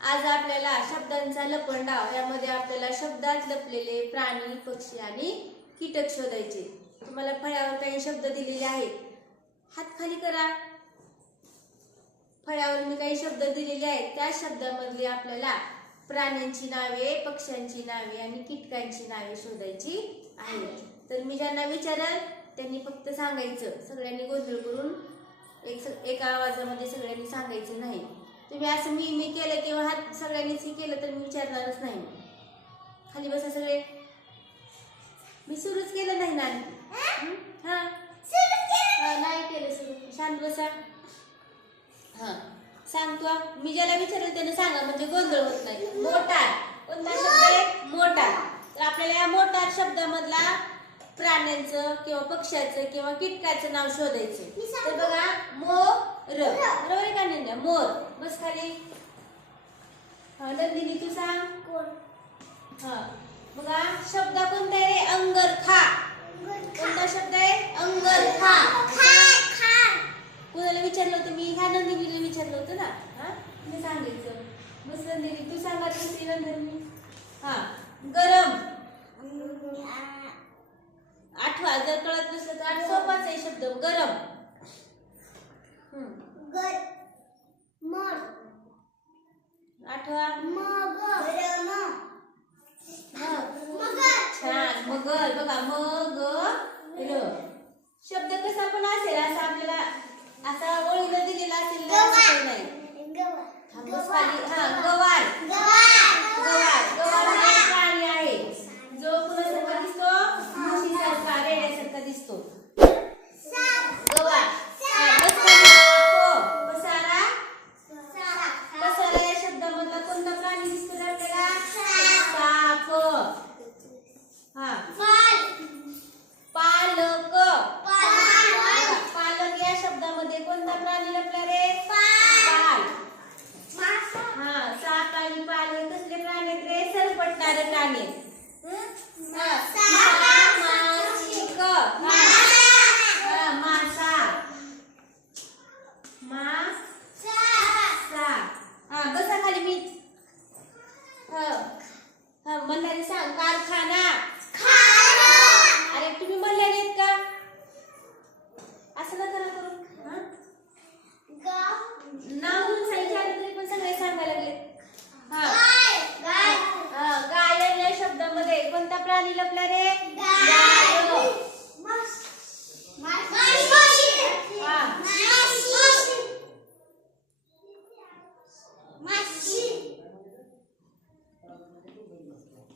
आज आपल्याला शब्दांचा लपंडाव यामध्ये आपल्याला शब्दात लपलेले प्राणी पक्षी आणि कीटक शोधायचे. तुम्हाला फळ्यावर काही शब्द दिलेले आहेत. हात खाली करा. फळ्यावर मी काही शब्द दिलेले आहेत. त्या शब्दामधले आपल्याला प्राण्यांची नावे पक्ष्यांची नावे आणि कीटकांची नावे शोधायची आहेत. तर मी ज्यांना विचाराल त्यांनी फक्त सांगायचं. सगळ्यांनी गोंधळ करून एक एका आवाजामध्ये सगळ्यांनी सांगायचं नाही. तुम्ही असं मी मी केलं किंवा हात सगळ्यांनीच हे केलं तर मी विचारणारच नाही. खाली बसा सगळे. मी सुरूच केलं नाही ना. हं? नाही केलं सुरू. शांत बसा. हा. सांगतो. मी ज्याला विचारेल त्याने सांगा म्हणजे गोंधळ होत नाही. मोटार. कोणता शब्द आहे? मोटार. तर आपल्याला या मोटार शब्दामधला प्राण्यांचं किंवा पक्ष्याचं किंवा कीटकाचं नाव शोधायचं तर बघा मोर बरोबर आहे का नाही मोर बस खाली. हा नंदिनी तू सांग. हा बघा शब्द कोणता आहे रे? अंगरखा. कोणता शब्द आहे? अंगरखा. कुणाला विचारलं होतं मी? ह्या नंदिनीला विचारलं होतं ना? हा मी सांगायचं. बस नंदिनी तू सांगा तू नंदिनी. हा गरम. आठवा जर कळत नसलं तर आठ सोपाच आहे शब्द. गरम. आठवा. छान. मगर. बघा मग र शब्द कसा पण असेल असा आपल्याला असा ओळीनं दिलेला असेल नाही. हा गवार. गवार. गवार. हा एक प्राणी आहे जो कुणासारखा दिसतो म्हशीसारखा रेड्यासारखा दिसतो गवार हा, बस खाली. को. बसारा बसारा या शब्दामधला कोणता प्राणी दिसतो रे आपल्याला साप हा पालक पालक या शब्दामध्ये कोणता प्राणी लपला रे पाल हा साप आणि पाल हे कसले प्राणी आहेत रे सरपटणारे प्राणी आहेत. हा. मासिक. हा. हा, मासा मासा हा बसा खाली मी हा हा मल्हारी सांग कारखाना अरे तुम्ही मल्हारी आहेत का असं नका ना करू हा? नाव घेऊन सांगितलं तरी पण सगळे सांगायला लागले हा हा, गाय या शब्दामध्ये कोणता प्राणी लपला रे गाय हा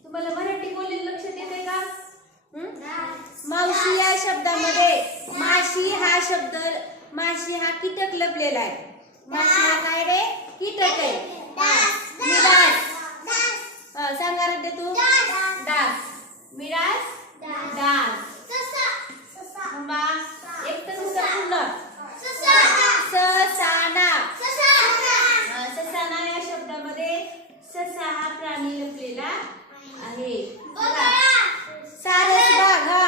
तुम्हाला मराठी बोललेलं लक्षात येते का हं? मावशी या शब्दामध्ये माशी हा शब्द माशी हा कीटक लपलेला आहे. माशी हा काय रे? कीटक आहे. मिरास हा, सांगा रे तू. डास मिरास डास एक तर नुसतं पूर्ण ससाना हा, ससाना या शब्दामध्ये ससा हा प्राणी लपलेला आहे बघा. सारस बाग हा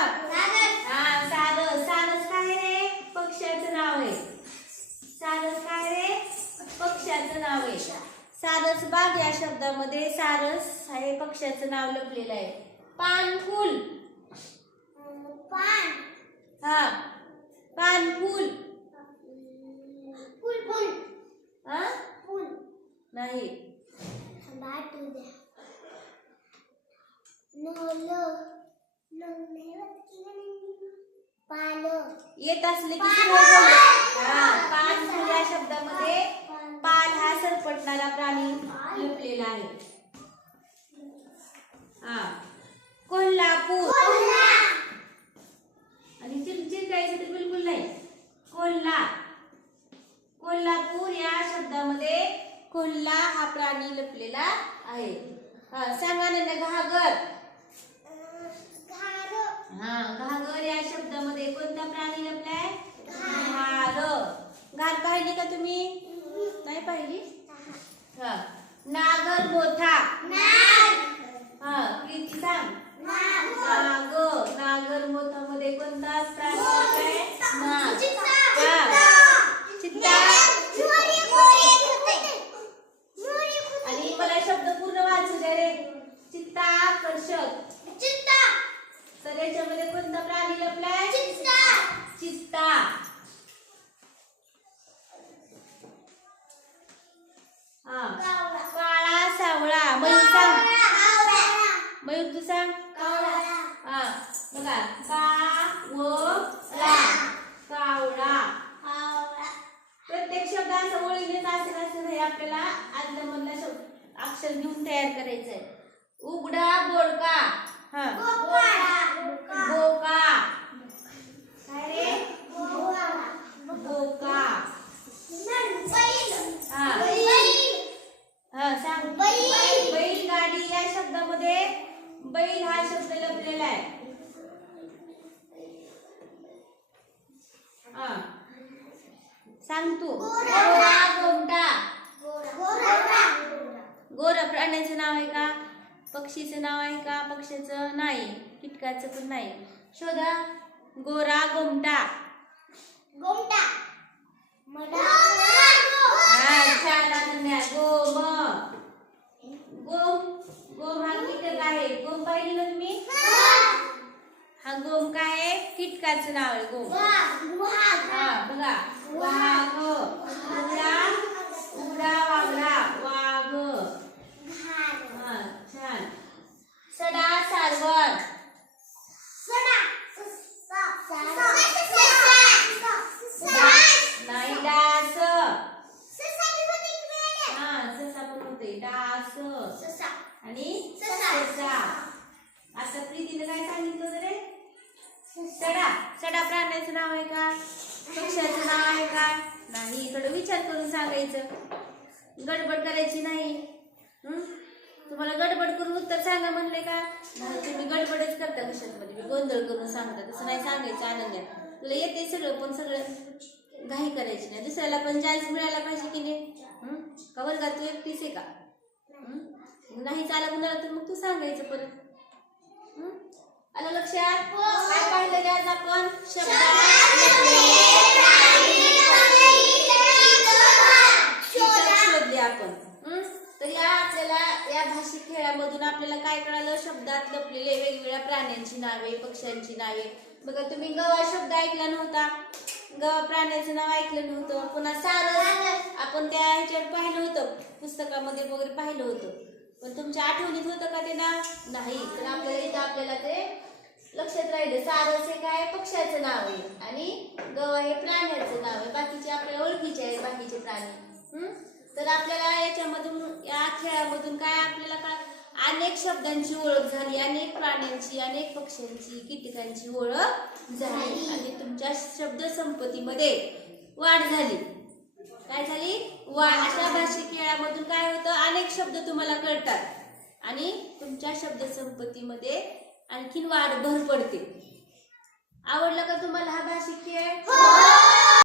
हा सारस सारस काय रे पक्ष्याचं नाव आहे सारस काय रे पक्ष्याचं नाव आहे. सारस बाग या शब्दामध्ये सारस हे पक्ष्याचं नाव लपलेलं आहे. पानफुल. हा पानफुल. हा नाही. येत असले की पानफुल या शब्दामध्ये सरपटणारा प्राणी लपलेला आहे. हा. कोल्हापूर. आणि चिरचिर कायचं तर बिलकुल नाही. कोल्हा. कोल्हापूर या शब्दामध्ये कोल्हा हा प्राणी लपलेला आहे. हा सांगा ना घागर. हा घागर या शब्दामध्ये कोणता प्राणी लपलाय? घार. घार पाहिली का तुम्ही? नाही पाहिली? मोठा हा प्रीती सांग. नाग। नागर मोठामध्ये कोणता प्राणी लपलाय नाग. हा चित्ता? आणि मला शब्द पूर्ण वाचू द्या रे. चित्ताकर्षक तर याच्यामध्ये कोणता प्राणी लपलाय? चित्ता। हा. मयूर तू सांग. हा बघा कावळा. कावळा. प्रत्येक शब्द असं ओळीनेच असेल असं नाही आपल्याला आदल्या मधला शब्द अक्षर घेऊन तयार करायचं आहे उघडा बोडका. हा. बोका. रे बोका. हा हा सांग बैल. बैलगाडी या शब्दामध्ये बैल हा शब्द लपलेला आहे. हा. सांग तू. घोडा. गोमटा. गोर प्राण्याचं नाव आहे का? पक्षीचं नाव आहे का? पक्ष्याचं नाही. कीटकाचं पण नाही. शोधा. गोरा गोमटा. हा अनन्या गोम. गोम. गोम हा कीटक आहे. गोम पाहिजे ना तुम्ही हा. गोम काय आहे? कीटकाचं नाव आहे गोम. हा बघा. वाघ उघडा उघडा वाघडा वाघ. हा छान. सडा सारवण नाही डास हा ससा पण होते डास आणि ससा आता प्रीतीने काय सांगितलं होतं रे सडा सडा प्राण्याचं नाव आहे का? पक्ष्याचं नाव आहे का? नाही थोडं विचार करून सांगायचं. गडबड करायची नाही. हं? तुम्हाला गडबड करून उत्तर सांगा म्हणले का? नाही तुम्ही गडबडच करता कशात मध्ये मी गोंधळ करून सांगता. तसं नाही सांगायचं आनंदात तुला येते सगळं पण सगळं घाई करायची नाही. दुसऱ्याला पण चान्स मिळायला पाहिजे की नाही? हं? का वर्गात तू एकटीच आहे का? हं? नाही चाला कुणाला तर मग तू सांगायचं परत. हं? आलं लक्षात? काय पाहिलं शोधले आपण तर या आपल्याला या भाषिक खेळामधून आपल्याला काय कळालं? शब्दात लपलेले वेगवेगळ्या प्राण्यांची नावे पक्ष्यांची नावे. बघा तुम्ही गवा शब्द ऐकला नव्हता. गवा प्राण्याचं नाव ऐकलं नव्हतं. पुन्हा सारस. आपण त्या ह्याच्यावर पाहिलं होतं. पुस्तकामध्ये वगैरे पाहिलं होतं. पण तुमच्या आठवणीत होतं का ते नाव नाही. तर आपल्याला इथं आपल्याला ते लक्षात राहिलं सारस हे काय? पक्ष्याचं नाव आहे. आणि गवा हे प्राण्याचं नाव आहे. बाकीचे आपल्याला ओळखीचे आहेत बाकीचे प्राणी? तर आपल्याला याच्यामधून या खेळामधून काय आपल्याला का अनेक शब्दांची ओळख झाली. अनेक प्राण्यांची अनेक पक्ष्यांची कीटकांची ओळख झाली. आणि तुमच्या शब्द संपत्तीमध्ये वाढ झाली. काय झाली? वा अशा भाषिक खेळामधून काय होतं? अनेक शब्द तुम्हाला कळतात. आणि तुमच्या शब्द संपत्तीमध्ये आणखीन वाढ भर पडते. आवडला का तुम्हाला हा भाषिक खेळ? हो!